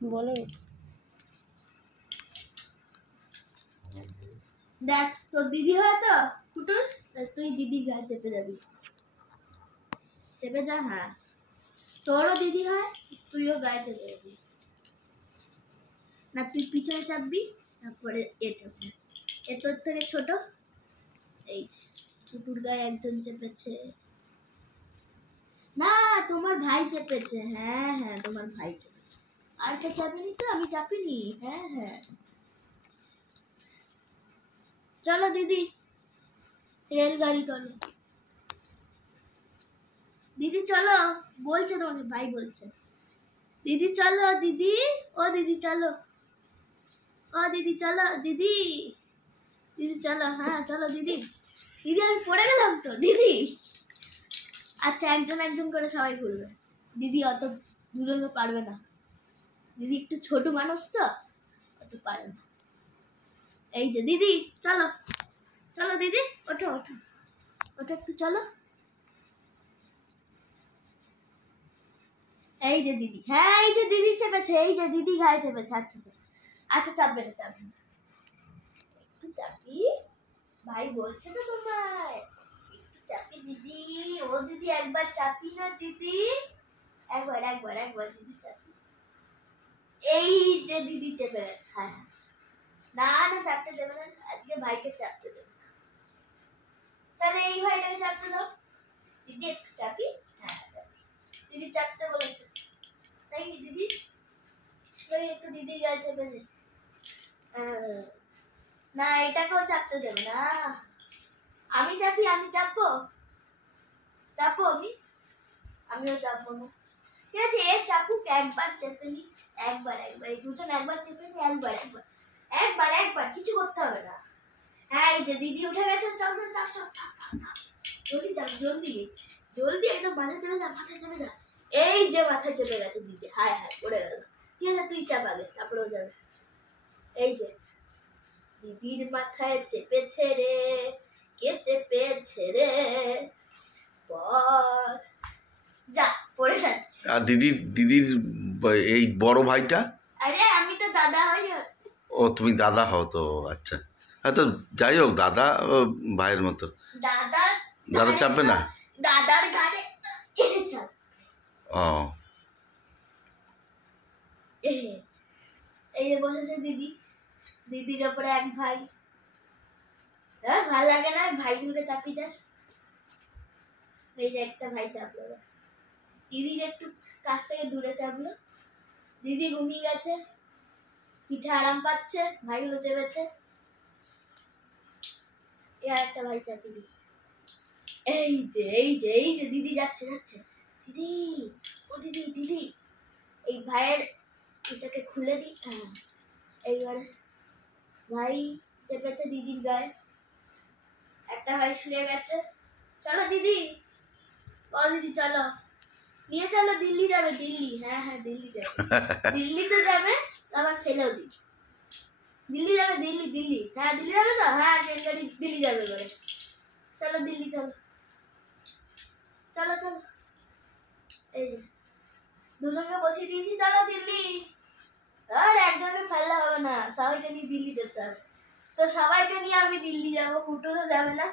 বলো। দেখ তোর দিদি হয় তো কুটুস, তুই দিদির গায়ে চেপে যাবি, চেপে যা। হ্যাঁ তোরও দিদি হয়, তুইও গায়ে চেপে যাবি না, তুই পিছনে চাপবি, তারপরে এ চাপবে। এ তোর থেকে ছোট, এই যে কুটুর গায়ে একজন চেপেছে। না তোমার ভাই চেপেছে, হ্যাঁ হ্যাঁ তোমার ভাই চেপেছে। আর কে চাপেনি তো? আমি চাপিনি। হ্যাঁ হ্যাঁ চলো দিদি, রেলগাড়ি চলো দিদি, চলো। বলছে তোমাকে, ভাই বলছে দিদি চলো দিদি, ও দিদি চলো, ও দিদি চলো দিদি, দিদি চলো, হ্যাঁ চলো দিদি। দিদি আমি পড়ে গেলাম তো দিদি। আচ্ছা একজন একজন করে সবাই ঘুরবে, দিদি অত দুজনকে পারবে না, দিদি একটু ছোট মানুষ তো, অত পারে না। এই যে দিদি চলো, চলো দিদি, ওঠো ওঠো ওঠো একটু চলো। এই যে দিদি, হ্যাঁ এই যে দিদি চেপেছে, এই যে দিদি গায়ে চেপেছে। আচ্ছা আচ্ছা আচ্ছা, চাপবে না চাপবে না, একটু চাপি, ভাই বলছে তো তোমায় একটু চাপি দিদি। ও দিদি একবার চাপি না দিদি, একবার একবার একবার দিদি চাপি। এই যে দিদি চেপে গেছে। হ্যাঁ হ্যাঁ, না না চাপতে দেবে না, আজকে ভাইকে চাপতে দেবে। তাহলে এই ভাইটাকে চাপতে দাও, দিদি একটু চাপি। হ্যাঁ চাপি, দিদি চাপতে বলেছে নাকি দিদি, একটু দিদি গায়ে চেপে দে। না এটাকেও চাপতে দেবে না, আমি চাপি, আমি চাপবো, চাপবো আমিও চাপবো না। ঠিক আছে এ চাপুক, একবার চেপে নি, একবার একবার, এই দুজন একবার চেপে নি, একবার একবার একবার একবার, কিছু করতে হবে না। হ্যাঁ এই যে দিদি উঠে গেছে, চল চল চাপ চাপ চাপ চাপ চাপ, জলদি চাপ, জলদি জলদি, একদম মাথায় চেপে যা, মাথায় চেপে যা। এই যে মাথায় চেপে গেছে দিদি, হায় হায় পড়ে গেল। ঠিক আছে তুই চাপ আগে, তারপরে ও যাবে। এই যে দিদির মাথায় চেপেছে রে, কে চেপেছে রে, বস যা পড়ে যাচ্ছে। আর দিদির এই বড় ভাইটা? আরে আমি তো দাদা হই। ও তুমি দাদা হও তো, আচ্ছা। হ্যাঁ তো যাই হোক, দাদা ও ভাইয়ের মতো। দাদা দাদা চাপবে না? দাদার ঘাড়ে চাপ। ও এই যে বসেছে দিদি, দিদির ওপরে এক ভাই, ভালো লাগে না ভাইগুলোকে চাপিয়ে দাস। এই যে একটা ভাই চাপলো, দিদির একটু কাছ থেকে দূরে চাপলো, দিদি ঘুমিয়ে গেছে, পিঠে আরাম পাচ্ছে, ভাইগুলো চেপেছে। আর একটা ভাই চাপিয়ে দিই, এই যে এই যে এই যে দিদি যাচ্ছে যাচ্ছে, দিদি ও দিদি দিদি, এই ভাইয়ের এটাকে খুলে দিই। হ্যাঁ এইবারে ভাই চেপেছে দিদির গায়ে, একটা ভাই শুয়ে গেছে। চলো দিদি, ও দিদি চলো, নিয়ে চলো, দিল্লি যাবে, দিল্লি। হ্যাঁ হ্যাঁ দিল্লি যাবে, দিল্লি তো যাবে, আবার ফেলেও দিই, দিল্লি যাবে, দিল্লি দিল্লি, হ্যাঁ দিল্লি যাবে তো, হ্যাঁ ট্রেন গাড়ি দিল্লি যাবে এবারে। চলো দিল্লি চলো, চলো চলো। এই যে দুজনকে বসিয়ে দিয়েছি, চলো দিল্লি। আর একজনকে ফেললে হবে না, সবাইকে নিয়ে দিল্লি যেতে হবে। তো সবাইকে নিয়ে আমি দিল্লি যাবো, কুটু তো যাবে না,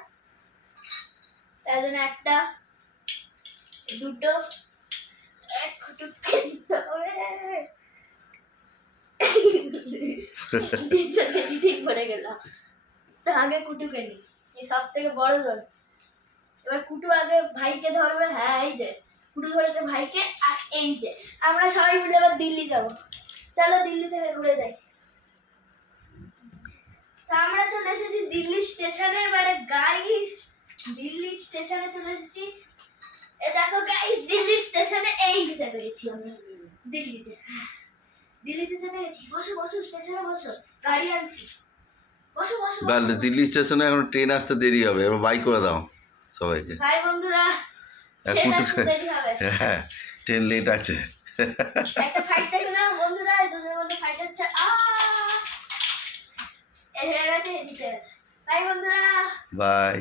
তাই জন্য একটা দুটো এক কুটুকে নিতে হবে। ঠিক পড়ে গেলাম তো, আগে কুটুকে নি, এই সব থেকে বড় জন। এবার কুটু আগে ভাইকে ধরবে, হ্যাঁ এই যে কুটু ধরেছে ভাইকে, আর এই যে আমরা সবাই মিলে এবার দিল্লি যাবো। চলো দিল্লি থেকে ঘুরে যাই। তা আমরা চলে এসেছি দিল্লি স্টেশনে, এবারে গাইস দিল্লি স্টেশনে চলে এসেছি। এ দেখো গাইস দিল্লি স্টেশনে, এই যে দেখো গেছি আমরা দিল্লিতে, দিল্লিতে চলে গেছি। বসো বসো স্টেশনে বসো, গাড়ি আনছি, বসো বসো। দিল্লি স্টেশনে এখন ট্রেন আসতে দেরি হবে, এবার বাই করে দাও সবাইকে। ভাই বন্ধুরা হ্যাঁ ট্রেন লেট আছে। একটা ফাইট দেখো না বন্ধুরা, দুজনের মধ্যে ফাইট হচ্ছে। হেরে গেছে, জিতে গেছে। বাই বন্ধুরা, বাই।